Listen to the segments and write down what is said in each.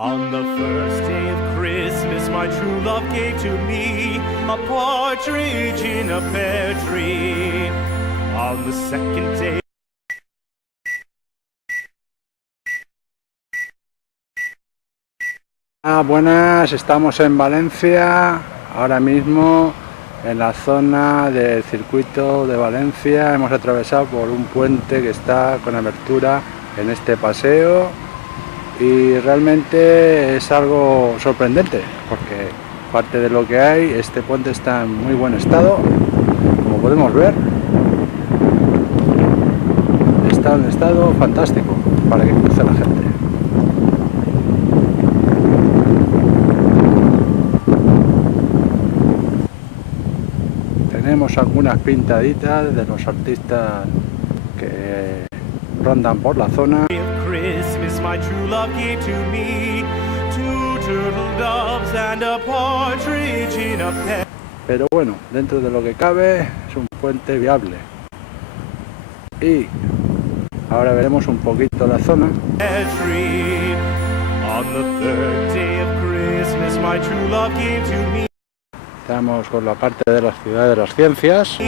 On the first day of Christmas, my true love gave to me a partridge in a pear tree. On the second day. Buenas, estamos en Valencia, ahora mismo en la zona del circuito de Valencia. Hemos atravesado por un puente que está con abertura en este paseo y realmente es algo sorprendente porque parte de lo que hay, este puente está en muy buen estado, como podemos ver. Está en estado fantástico para que cruce la gente. Tenemos algunas pintaditas de los artistas que rondan por la zona. Pero bueno, dentro de lo que cabe es un puente viable. Y ahora veremos un poquito la zona. Estamos con la parte de la ciudad de las ciencias.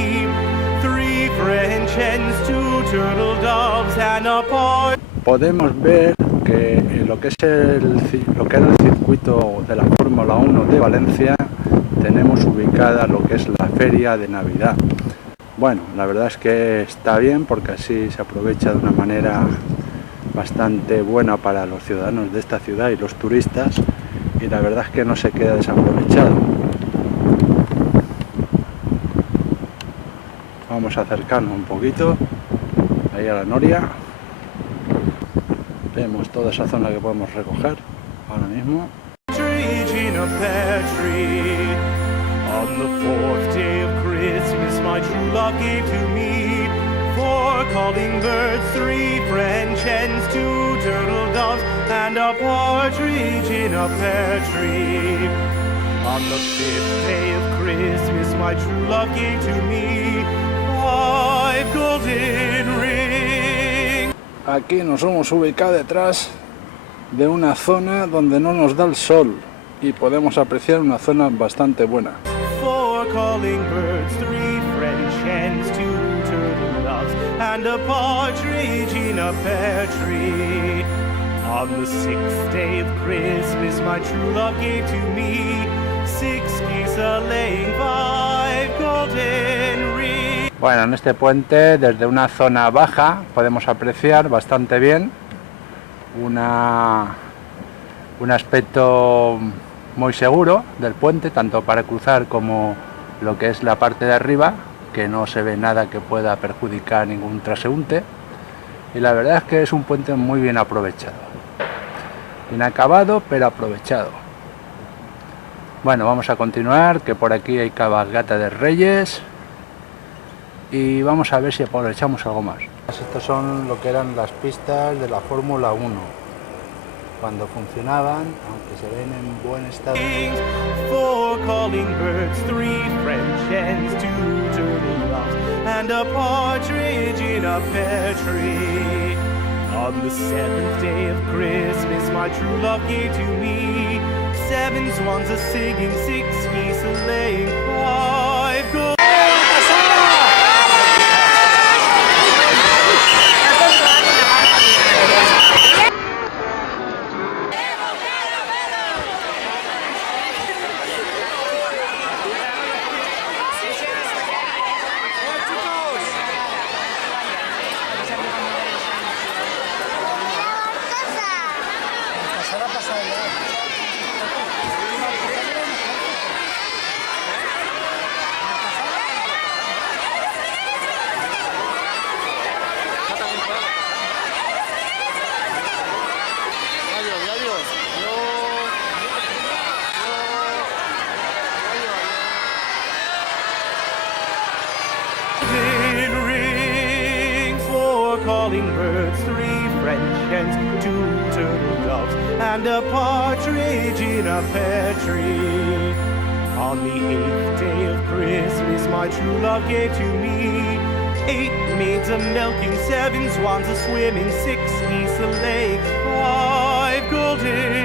Podemos ver que en lo que era el circuito de la Fórmula 1 de Valencia tenemos ubicada lo que es la feria de Navidad. Bueno, la verdad es que está bien porque así se aprovecha de una manera bastante buena para los ciudadanos de esta ciudad y los turistas, y la verdad es que no se queda desaprovechado. Vamos a acercarnos un poquito ahí a la noria. Vemos toda esa zona que podemos recoger ahora mismo. On the fourth day of Christmas, my true love gave to me 4 calling birds, 3 French hens, 2 turtle doves, and a partridge in a pear tree. On the 5th day of Christmas, my true love gave to me 5 golden rings. Aquí nos hemos ubicado detrás de una zona donde no nos da el sol y podemos apreciar una zona bastante buena. 4 calling birds, 3 French hens, 2 turtle doves, and a partridge in a pear tree. On the 6th day of Christmas, my true love gave to me 6 geese a-laying, 5 golden rings. Bueno, en este puente, desde una zona baja, podemos apreciar bastante bien un aspecto muy seguro del puente, tanto para cruzar como lo que es la parte de arriba, que no se ve nada que pueda perjudicar a ningún transeúnte, y la verdad es que es un puente muy bien aprovechado, inacabado pero aprovechado. Bueno, vamos a continuar, que por aquí hay cabalgata de Reyes y vamos a ver si aprovechamos algo más. Estas son lo que eran las pistas de la Fórmula 1 cuando funcionaban, aunque se ven en buen estado. 4 calling birds, 3 French hens, 2 turtle doves, and a partridge in a pear tree. On the 7th day of Christmas, my true love gave to me 7 swans a-singing, 6 geese a-laying, 5 gold. Calling birds, 3 French hens, 2 turtle doves, and a partridge in a pear tree. On the 8th day of Christmas, my true love gave to me 8 maids a-milking, 7 swans a-swimming, 6 geese a-laying, 5 golden